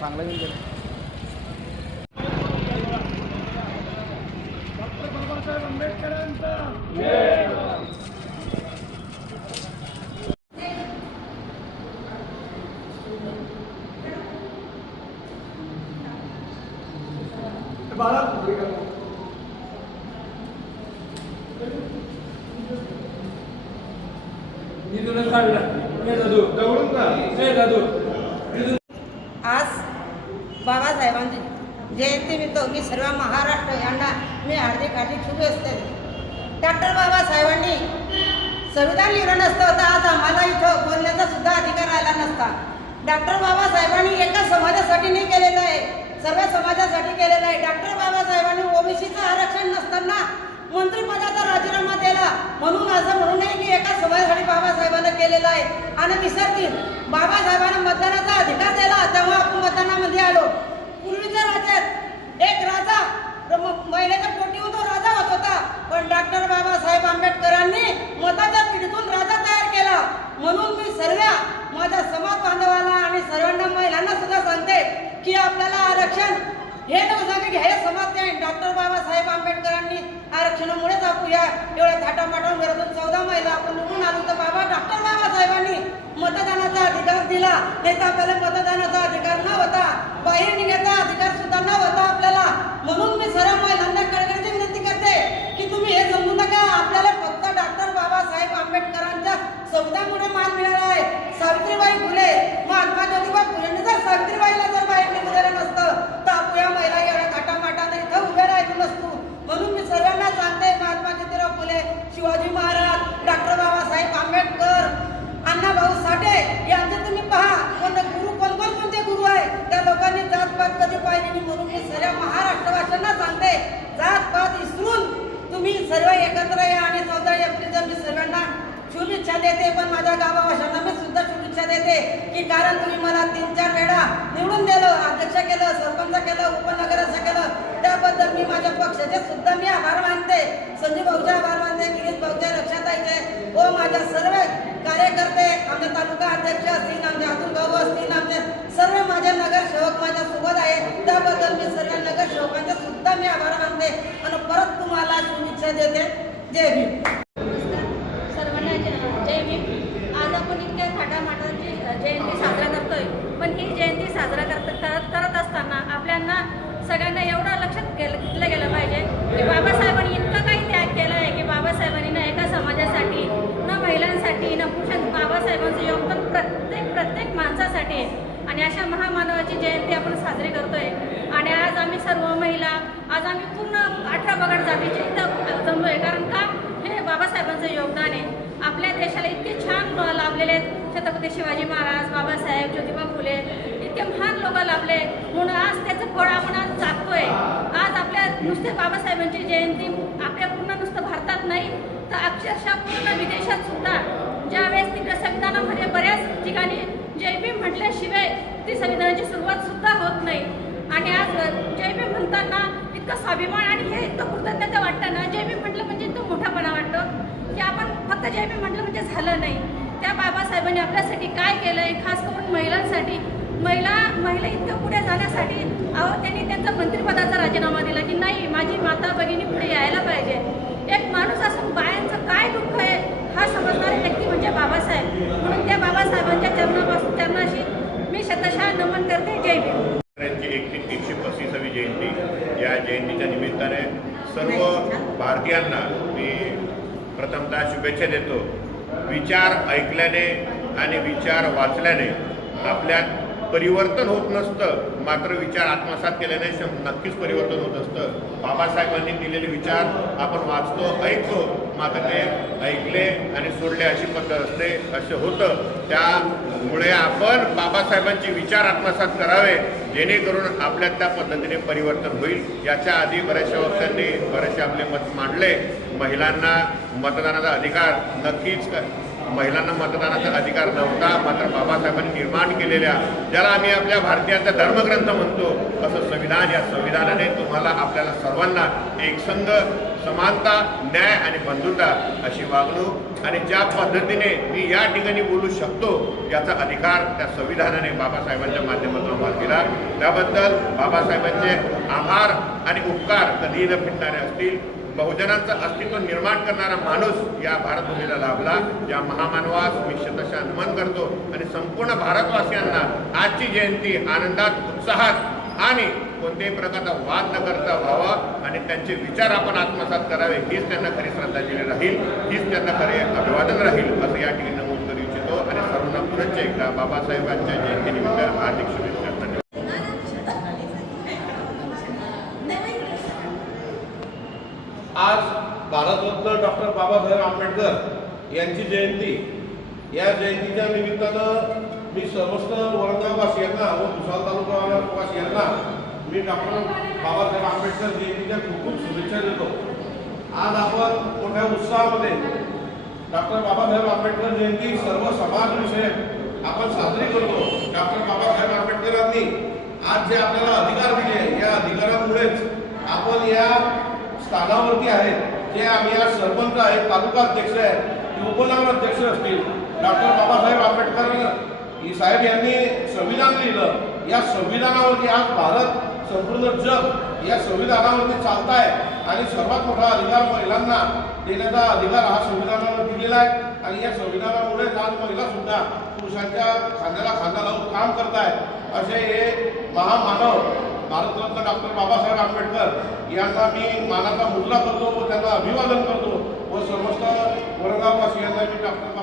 चांगलं येऊन गेलं. डॉक्टर बाबासाहेब आंबेडकरांचा बाळा आज बाबासाहेबांची जयंतीनिमित्त मी सर्व महाराष्ट्र यांना मी हार्दिक शुभेच्छा देते. डॉक्टर बाबासाहेबांनी संविधान लिहिलं नसतं तर आज आम्हाला इथं बोलण्याचा सुद्धा अधिकार आला नसता. डॉक्टर बाबासाहेबांनी एका समाजासाठी नाही केलेलं आहे, सर्व समाजासाठी केलेलं आहे. डॉक्टर बाबासाहेबांनी ओबीसीचं आरक्षण नसताना मंत्रिपदाचा राजीनामा दिला, म्हणून असं म्हणू नये की एका समाजासाठी बाबासाहेबांना केलेलं आहे. आणि विसरतील बाबासाहेबांना मतदानाचा अधिकार दिला तेव्हा आपण मतदानामध्ये आलो. पूर्वीच्या राज्यात एक राजा महिलेच्या पोटीवर तो राजा होत होता, पण डॉक्टर बाबासाहेब आंबेडकरांनी मताच्या पिढीतून राजा तयार केला. म्हणून मी सर्व माझ्या समाज बांधवाला आणि सर्वांना महिलांना सुद्धा सांगते की आपल्याला आरक्षण हे नव्हतं की हे समाज आहे. डॉक्टर बाबासाहेब आंबेडकरांनी आरक्षणामुळेच आपण या एवढ्या थाटामाटावर घरातून 14 महिला आपण निवडून आलो. तर डॉक्टर बाबासाहेबांनी मतदानाचा अधिकार दिला, नाही तर आपल्याला मतदानाचा अधिकार नव्हता, बाहेर निघायचा अधिकार सुद्धा नव्हता आपल्याला. म्हणून मी सर्व महिलांना कळकळीची विनंती करते की तुम्ही हे समजू नका आपल्याला फक्त डॉक्टर बाबासाहेब आंबेडकरांच्या संविधानामुळे मान मिळाला आहे. सावित्रीबाई फुले, महात्मा ज्योतिबा फुलेंनी जर सावित्रीबाईला जर बाहेर निघू दिलं नसतं तर आपण या महिला एवढ्या थाटामाटात इथं उभे राहायचो नसतो. म्हणून मी सर्वांना सांगते महात्मा ज्योतिराव फुले, शिवाजी महाराज, डॉक्टर बाबासाहेब आंबेडकर, अण्णाभाऊ साठे यांचे तुम्ही पहा गुरु कोणते गुरु आहे. त्या लोकांनी जातपात कधी पाहिली नाही. म्हणून मी सर्व महाराष्ट्रवासियांना सांगते जातपात विसरून तुम्ही सर्व एकत्र या आणि 14 एप्रिलला मी सर्वांना शुभेच्छा देते. पण माझ्या गावावाशांना मी सुद्धा शुभेच्छा देते की कारण तुम्ही मला 3-4 वेळा निवडून दिलं, अध्यक्ष केलं, सरपंच केलं, उपनगराध्यक्ष केलं, त्याबद्दल मी माझ्या पक्षाचे सुद्धा मी आभार मानते. संजीव भाऊचे आभार मानते, गिरीश भाऊच्या लक्षात यायचे व माझ्या सर्व कार्यकर्ते, आमचे तालुका अध्यक्ष असतील, आमचे अतुल भाऊ असतील, आमचे सर्व माझे नगरसेवक माझ्या सोबत आहे. त्याबद्दल मी सर्व नगरसेवकांचे सुद्धा मी आभार मानते आणि परत तुम्हाला शुभेच्छा देते. जय भीम. सर्वांना जय भीम. आज आपण इतक्या थाटामाटाची जयंती साजरा करतोय, पण ही जयंती साजरा करत असताना आपल्याला सगळ्यांना एवढं लक्षात घेतलं गेलं पाहिजे की बाबासाहेबांनी इतकं काही त्याग केलं आहे की बाबासाहेबांनी ना एका समाजासाठी, ना महिलांसाठी, ना पुरुषांसाठी बाबासाहेबांचं योगदान प्रत्येक माणसासाठी आहे. आणि अशा महामानवाची जयंती आपण साजरी करतोय. आणि आज आम्ही सर्व महिला, आज आम्ही पूर्ण 18 पगड जातीचे इथं जमलो आहे. कारण का हे बाबासाहेबांचं योगदान आहे. आपल्या देशाला इतके छान लाभलेले आहेत. छत्रपती शिवाजी महाराज, बाबासाहेब, ज्योतिबा फुले इतके महान लोक लाभले, म्हणून आज त्याचं फळ आपण आज जागतोय. आज आपल्या नुसते बाबासाहेबांची जयंती आपल्या पूर्ण नुसतं भारतात नाही तर अक्षरशः पूर्ण विदेशात सुद्धा ज्यावेळेस तिकडे संविधानामध्ये बऱ्याच ठिकाणी जय भीम म्हटल्याशिवाय ती संविधानाची सुरुवात सुद्धा होत नाही. आणि आज जय भीम म्हणताना इतकं स्वाभिमान आणि हे इतकं कृतज्ञता वाटतं ना. जय भीम म्हटलं म्हणजे इतकं मोठापणा वाटतं की आपण फक्त जय भीम म्हटलं म्हणजे झालं नाही. त्या बाबासाहेबांनी आपल्यासाठी काय केलं आहे, खास करून महिलांसाठी, महिला इतकं पुढे जाण्यासाठी त्यांनी त्यांचा मंत्रिपदाचा राजीनामा दिला की नाही माझी माता भगिनी पुढे यायला पाहिजे. एक माणूस असून बायांचं काय दुःख आहे हा समजणारी व्यक्ती म्हणजे बाबासाहेब. म्हणून त्या बाबासाहेबांच्या चरणाशी मी शतशः नमन करते. जय भीम. 135वी जयंती, या जयंतीच्या निमित्ताने सर्व भारतीयांना मी प्रथमतः शुभेच्छा देतो. विचार ऐकल्याने आणि विचार वाचल्याने आपल्यात परिवर्तन होत नसतं, मात्र विचार आत्मसात केल्याने नक्कीच परिवर्तन होत असतं. बाबासाहेबांनी दिलेले विचार आपण वाचतो, ऐकतो, मात्र ते ऐकले आणि सोडले अशी पद्धत असते, असं होतं. त्यामुळे आपण बाबासाहेबांचे विचार आत्मसात करावे जेणेकरून आपल्यात त्या पद्धतीने परिवर्तन होईल. याच्या आधी बऱ्याचशा वक्त्यांनी बरेचसे आपले मत मांडले. महिलांना मतदानाचा अधिकार, नक्कीच महिलांना मतदानाचा अधिकार नव्हता, मात्र बाबासाहेबांनी निर्माण केलेल्या, ज्याला आम्ही आपल्या भारतीयांचा धर्मग्रंथ म्हणतो, असं संविधान, या संविधानाने तुम्हाला आपल्याला सर्वांना एकसंघ, समानता, न्याय आणि बंधुता अशी वागणूक आणि ज्या पद्धतीने मी या ठिकाणी बोलू शकतो याचा अधिकार त्या संविधानाने बाबासाहेबांच्या माध्यमातून आम्हाला दिला. त्याबद्दल बाबासाहेबांचे आभार आणि उपकार कधीही न फिटणारे असतील. बहुजनांचं अस्तित्व निर्माण करणारा माणूस या भारतभूमीला लाभला. या महामानवास मी शतशः नमन करतो आणि संपूर्ण भारतवासियांना आजची जयंती आनंदात, उत्साहात आणि कोणत्याही प्रकारचा वाद न करता व्हावा आणि त्यांचे विचार आपण आत्मसात करावे, हीच त्यांना खरी श्रद्धांजली राहील, हीच त्यांना खरे अभिवादन राहील असं या ठिकाणी नमूद करू इच्छितो. आणि सर्वांना पुनश्च एकदा बाबासाहेबांच्या जयंतीनिमित्त हार्दिक शुभेच्छा. आज भारतरत्न डॉक्टर बाबासाहेब आंबेडकर यांची जयंती. या जयंतीच्या निमित्तानं मी समस्त औरंगाबादवासियांना व भुसावळ तालुकावासियांना मी डॉक्टर बाबासाहेब आंबेडकर जयंतीच्या खूप खूप शुभेच्छा देतो. आज आपण मोठ्या उत्साहामध्ये डॉक्टर बाबासाहेब आंबेडकर जयंती सर्व समाजविषयक आपण साजरी करतो. डॉक्टर बाबासाहेब आंबेडकरांनी आज जे आपल्याला अधिकार दिले, या अधिकारांमुळेच आपण या स्थानावरती आहेत. जे आम्ही आज सरपंच आहेत, तालुका अध्यक्ष आहेत, उपनगराध्यक्ष असतील, डॉक्टर बाबासाहेब आंबेडकर साहेब यांनी संविधान लिहिलं. या संविधानावरती आज भारत, संपूर्ण जग या संविधानावरती चालत आहे आणि सर्वात मोठा अधिकार महिलांना देण्याचा अधिकार हा संविधानावर दिलेला आहे. आणि या संविधानामुळे आज महिला सुद्धा पुरुषांच्या खांद्याला खांदा लावून काम करत आहेत. असे हे महामानव भारतरत्न डॉक्टर बाबासाहेब आंबेडकर यांना मी मानाचा मुजरा करतो व त्यांना अभिवादन करतो व समस्त औरंगाबादवासियांना मी डॉक्टर